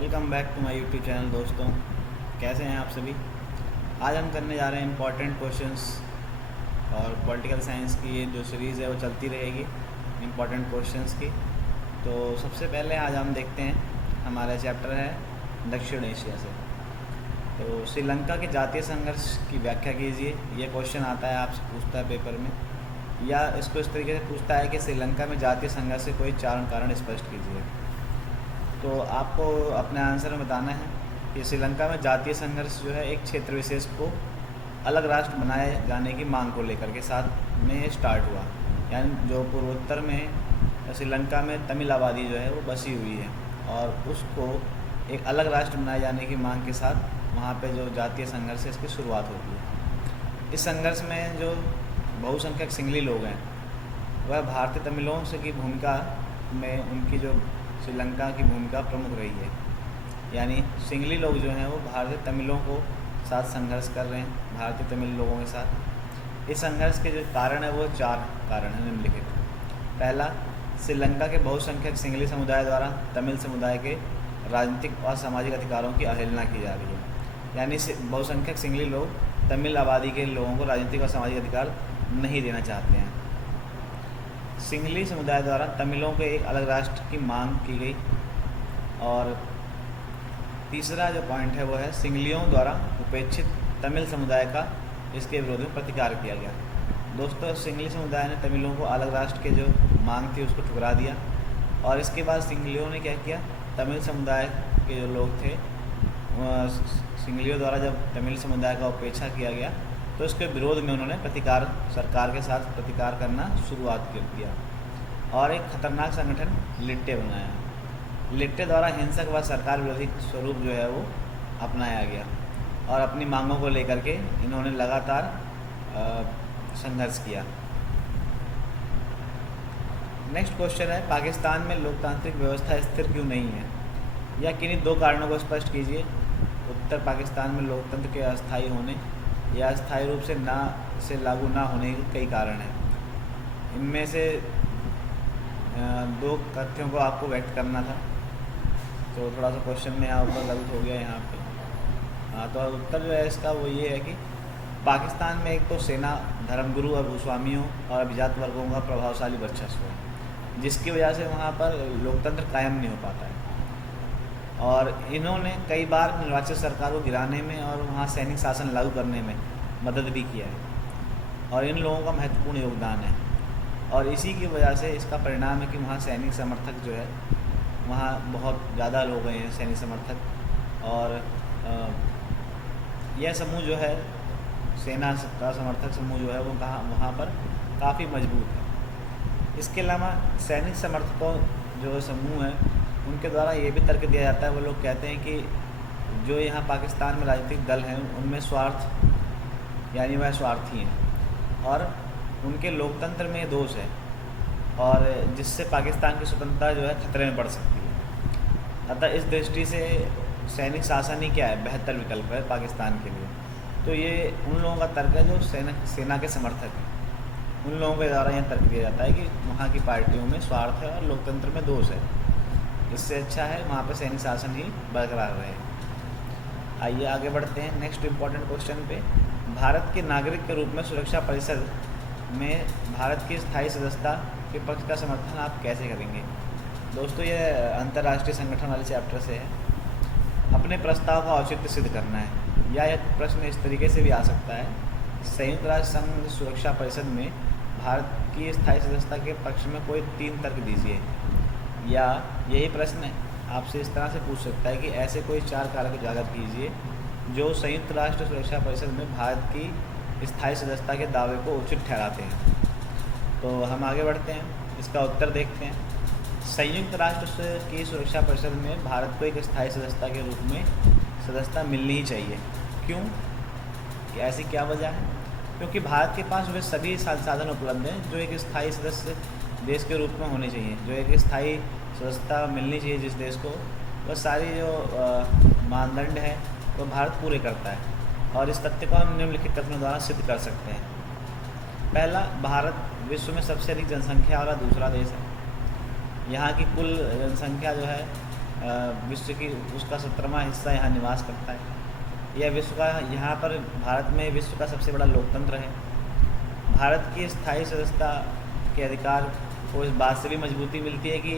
Welcome back to my YouTube channel दोस्तों। कैसे हैं आप सभी। आज हम करने जा रहे हैं इम्पॉर्टेंट क्वेश्चंस और पॉलिटिकल साइंस की ये जो सीरीज़ है वो चलती रहेगी इम्पॉर्टेंट क्वेश्चंस की। तो सबसे पहले आज हम देखते हैं, हमारा चैप्टर है दक्षिण एशिया से। तो श्रीलंका के जातीय संघर्ष की व्याख्या कीजिए। ये क्वेश्चन आता है, आपसे पूछता है पेपर में, या इसको इस तरीके से पूछता है कि श्रीलंका में जातीय संघर्ष से कोई चार कारण स्पष्ट कीजिए। तो आपको अपने आंसर में बताना है कि श्रीलंका में जातीय संघर्ष जो है एक क्षेत्र विशेष को अलग राष्ट्र बनाए जाने की मांग को लेकर के साथ में स्टार्ट हुआ। यानी जो पूर्वोत्तर में श्रीलंका में तमिल आबादी जो है वो बसी हुई है और उसको एक अलग राष्ट्र बनाए जाने की मांग के साथ वहाँ पे जो जातीय संघर्ष है इसकी शुरुआत होती है। इस संघर्ष में जो बहुसंख्यक सिंगली लोग हैं वह भारतीय तमिलों से की भूमिका में उनकी जो श्रीलंका की भूमिका प्रमुख रही है। यानी सिंगली लोग जो हैं वो भारतीय तमिलों को साथ संघर्ष कर रहे हैं, भारतीय तमिल लोगों के साथ। इस संघर्ष के जो कारण है वो चार कारण हैं निम्नलिखित। पहला, श्रीलंका के बहुसंख्यक सिंगली समुदाय द्वारा तमिल समुदाय के राजनीतिक और सामाजिक अधिकारों की अवहेलना की जा रही है। यानी बहुसंख्यक सिंगली लोग तमिल आबादी के लोगों को राजनीतिक और सामाजिक अधिकार नहीं देना चाहते हैं। सिंगली समुदाय द्वारा तमिलों के एक अलग राष्ट्र की मांग की गई। और तीसरा जो पॉइंट है वो है सिंगलियों द्वारा उपेक्षित तमिल समुदाय का इसके विरोध में प्रतिकार किया गया। दोस्तों, सिंगली समुदाय ने तमिलों को अलग राष्ट्र के जो मांग थी उसको ठुकरा दिया और इसके बाद सिंगलियों ने क्या किया, तमिल समुदाय के जो लोग थे सिंगलियों द्वारा जब तमिल समुदाय का उपेक्षा किया गया तो इसके विरोध में उन्होंने प्रतिकार, सरकार के साथ प्रतिकार करना शुरुआत कर दिया और एक खतरनाक संगठन लिट्टे बनाया। लिट्टे द्वारा हिंसक व सरकार विरोधी स्वरूप जो है वो अपनाया गया और अपनी मांगों को लेकर के इन्होंने लगातार संघर्ष किया। नेक्स्ट क्वेश्चन है, पाकिस्तान में लोकतांत्रिक व्यवस्था स्थिर क्यों नहीं है, या किन्हीं दो कारणों को स्पष्ट कीजिए। उत्तर, पाकिस्तान में लोकतंत्र के अस्थायी होने या अस्थायी रूप से लागू ना होने के कई कारण हैं। इनमें से दो तथ्यों को आपको व्यक्त करना था, तो थोड़ा सा क्वेश्चन में यहाँ ऊपर गलत हो गया यहाँ पे। तो उत्तर जो है इसका वो ये है कि पाकिस्तान में एक तो सेना, धर्मगुरु और भूस्वामियों और अभिजात वर्गों का प्रभावशाली वर्चस्व है, जिसकी वजह से वहाँ पर लोकतंत्र कायम नहीं हो पाता है। और इन्होंने कई बार निर्वाचित सरकार को गिराने में और वहाँ सैनिक शासन लागू करने में मदद भी किया है और इन लोगों का महत्वपूर्ण योगदान है। और इसी की वजह से इसका परिणाम है कि वहाँ सैनिक समर्थक जो है वहाँ बहुत ज़्यादा लोग हैं सैनिक समर्थक। और यह समूह जो है सेना का समर्थक समूह जो है वो वहाँ पर काफ़ी मजबूत है। इसके अलावा सैनिक समर्थकों जो समूह है उनके द्वारा ये भी तर्क दिया जाता है, वो लोग कहते हैं कि जो यहाँ पाकिस्तान में राजनीतिक दल हैं उनमें स्वार्थ, यानी वह स्वार्थी हैं और उनके लोकतंत्र में दोष है और जिससे पाकिस्तान की स्वतंत्रता जो है खतरे में पड़ सकती है। अतः इस दृष्टि से सैनिक शासन ही क्या है, बेहतर विकल्प है पाकिस्तान के लिए। तो ये उन लोगों का तर्क है जो सेना के समर्थक हैं। उन लोगों के द्वारा यह तर्क दिया जाता है कि वहाँ की पार्टियों में स्वार्थ है और लोकतंत्र में दोष है, इससे अच्छा है वहाँ पर सैनिक शासन ही बरकरार रहे। आइए आगे बढ़ते हैं नेक्स्ट इम्पॉर्टेंट क्वेश्चन पे। भारत के नागरिक के रूप में सुरक्षा परिषद में भारत की स्थायी सदस्यता के पक्ष का समर्थन आप कैसे करेंगे। दोस्तों, ये अंतर्राष्ट्रीय संगठन वाले चैप्टर से है। अपने प्रस्ताव का औचित्य सिद्ध करना है, या एक प्रश्न इस तरीके से भी आ सकता है, संयुक्त राष्ट्र संघ सुरक्षा परिषद में भारत की स्थायी सदस्यता के पक्ष में कोई 3 तर्क दीजिए। या यही प्रश्न आपसे इस तरह से पूछ सकता है कि ऐसे कोई 4 कारक उजागर कीजिए जो संयुक्त राष्ट्र सुरक्षा परिषद में भारत की स्थायी सदस्यता के दावे को उचित ठहराते हैं। तो हम आगे बढ़ते हैं, इसका उत्तर देखते हैं। संयुक्त राष्ट्र की सुरक्षा परिषद में भारत को एक स्थायी सदस्यता के रूप में सदस्यता मिलनी ही चाहिए। क्यों, कि ऐसी क्या वजह है? क्योंकि भारत के पास वे सभी संसाधन उपलब्ध हैं जो एक स्थायी सदस्य देश के रूप में होने चाहिए। जो एक स्थायी सदस्यता मिलनी चाहिए जिस देश को, वह सारी जो मानदंड है वो भारत पूरे करता है। और इस तथ्य को हम निम्नलिखित कथनों द्वारा सिद्ध कर सकते हैं। पहला, भारत विश्व में सबसे अधिक जनसंख्या वाला दूसरा देश है। यहाँ की कुल जनसंख्या जो है विश्व की उसका 17वां हिस्सा यहाँ निवास करता है। यह विश्व का यहाँ पर भारत में विश्व का सबसे बड़ा लोकतंत्र है। भारत की स्थायी सदस्यता के अधिकार को इस बात से भी मजबूती मिलती है कि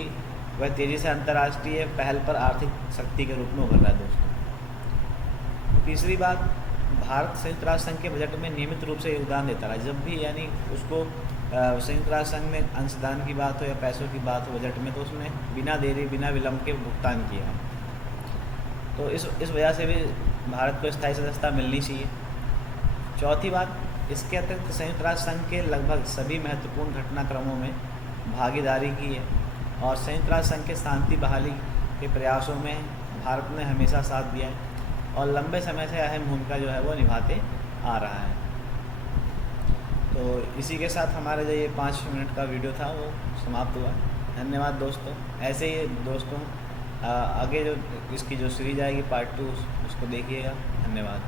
वह तेज़ी से अंतर्राष्ट्रीय पहल पर आर्थिक शक्ति के रूप में उभर रहा है दोस्तों। तीसरी बात, भारत संयुक्त राष्ट्र संघ के बजट में नियमित रूप से योगदान देता रहा। जब भी यानी उसको संयुक्त राष्ट्र संघ में अंशदान की बात हो या पैसों की बात हो बजट में, तो उसने बिना देरी बिना विलंब के भुगतान किया। तो इस वजह से भी भारत को स्थायी सदस्यता मिलनी चाहिए। चौथी बात, इसके अतिरिक्त संयुक्त राष्ट्र संघ के लगभग सभी महत्वपूर्ण घटनाक्रमों में भागीदारी की है और संयुक्त राष्ट्र संघ के शांति बहाली के प्रयासों में भारत ने हमेशा साथ दिया है और लंबे समय से अहम भूमिका जो है वो निभाते आ रहा है। तो इसी के साथ हमारा जो ये 5 मिनट का वीडियो था वो समाप्त हुआ। धन्यवाद दोस्तों। ऐसे ही दोस्तों आगे जो इसकी जो सीरीज आएगी पार्ट 2 उसको देखिएगा। धन्यवाद।